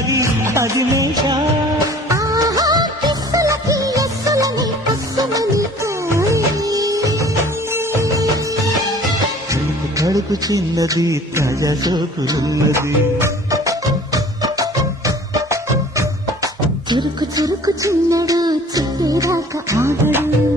దాగి అది మేష కడుపు చిన్నది తాజా సోకులున్నది చురుకు చురుకు చిన్నడు చెప్పేదాకా ఆగడు